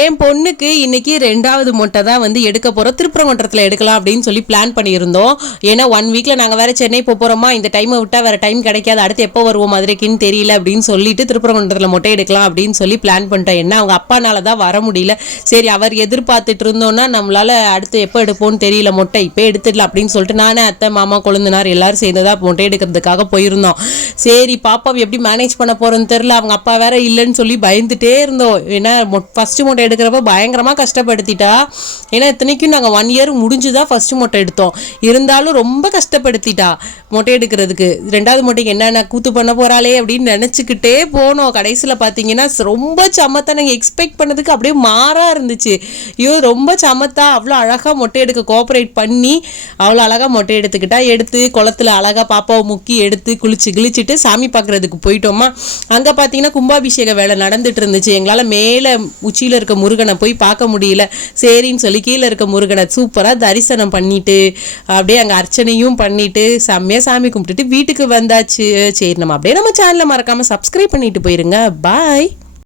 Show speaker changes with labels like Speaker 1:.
Speaker 1: என் பொண்ணுக்கு இன்னைக்கு ரெண்டாவது மொட்டை தான் வந்து எடுக்க போகிறோம் திருப்பரங்குன்றத்தில் எடுக்கலாம் அப்படின்னு சொல்லி பிளான் பண்ணியிருந்தோம். ஏன்னா ஒன் வீக்கில் நாங்கள் வேறு சென்னை போக போகிறோமா இந்த டைமை விட்டால் வேறு டைம் கிடைக்காது. அடுத்து எப்போ வருவோம் மதுரைக்குன்னு தெரியல அப்படின்னு சொல்லிட்டு திருப்பரங்குன்றத்தில் மொட்டை எடுக்கலாம் அப்படின்னு சொல்லி பிளான் பண்ணிட்டோம். என்ன அவங்க அப்பானால தான் வர முடியல. சரி அவர் எதிர்பார்த்துட்டு இருந்தோம்னா நம்மளால் அடுத்து எப்போ எடுப்போம்னு தெரியல. மொட்டை இப்போ எடுத்துடலாம் அப்படின்னு சொல்லிட்டு நானே அத்தை மாமா கொழுந்தனார் எல்லாரும் சேர்ந்ததாக மொட்டை எடுக்கிறதுக்காக போயிருந்தோம். சரி பாப்பாவை எப்படி மேனேஜ் பண்ண போகிறோன்னு தெரில அவங்க அப்பா வேற இல்லைன்னு சொல்லி பயந்துட்டே இருந்தோம். ஏன்னா ஃபஸ்ட்டு மொட்டை எடுக்கிறப்ப பயங்கரமாக கஷ்டப்படுத்திட்டா. ஏன்னா இத்தனைக்கும் நாங்கள் ஒன் இயர் முடிஞ்சு தான் ஃபஸ்ட்டு மொட்டை எடுத்தோம். இருந்தாலும் ரொம்ப கஷ்டப்படுத்திட்டா மொட்டை எடுக்கிறதுக்கு. ரெண்டாவது மொட்டைக்கு என்னென்ன கூத்து பண்ண போகிறாளே அப்படின்னு நினச்சிக்கிட்டே போனோம். கடைசியில் பார்த்தீங்கன்னா ரொம்ப சமத்தா நாங்கள் எக்ஸ்பெக்ட் பண்ணதுக்கு அப்படியே மாறாக இருந்துச்சு. ஐயோ ரொம்ப சமத்தா அவ்வளோ அழகாக மொட்டை எடுக்க கோஆப்ரேட் பண்ணி அவ்வளோ அழகாக மொட்டை எடுத்துக்கிட்டா எடுத்து குளத்துல அழகாக பாப்பாவை முக்கி எடுத்து குளிச்சு கிழிச்சிட்டு சாமி பார்க்குறதுக்கு போயிட்டோமா. அங்கே பார்த்தீங்கன்னா கும்பாபிஷேக வேலை நடந்துட்டு இருந்துச்சு. எங்களால் மேலே உச்சியில் இருக்க முருகனை போய் பார்க்க முடியல. சரின்னு சொல்லி கீழே இருக்க முருகனை சூப்பராக தரிசனம் பண்ணிட்டு அப்படியே அங்கே அர்ச்சனையும் பண்ணிட்டு செம்மையாக சாமி கும்பிட்டுட்டு வீட்டுக்கு வந்தாச்சு. சரி நம்ம அப்படியே நம்ம சேனலை மறக்காமல் சப்ஸ்கிரைப் பண்ணிட்டு போயிருங்க. பாய்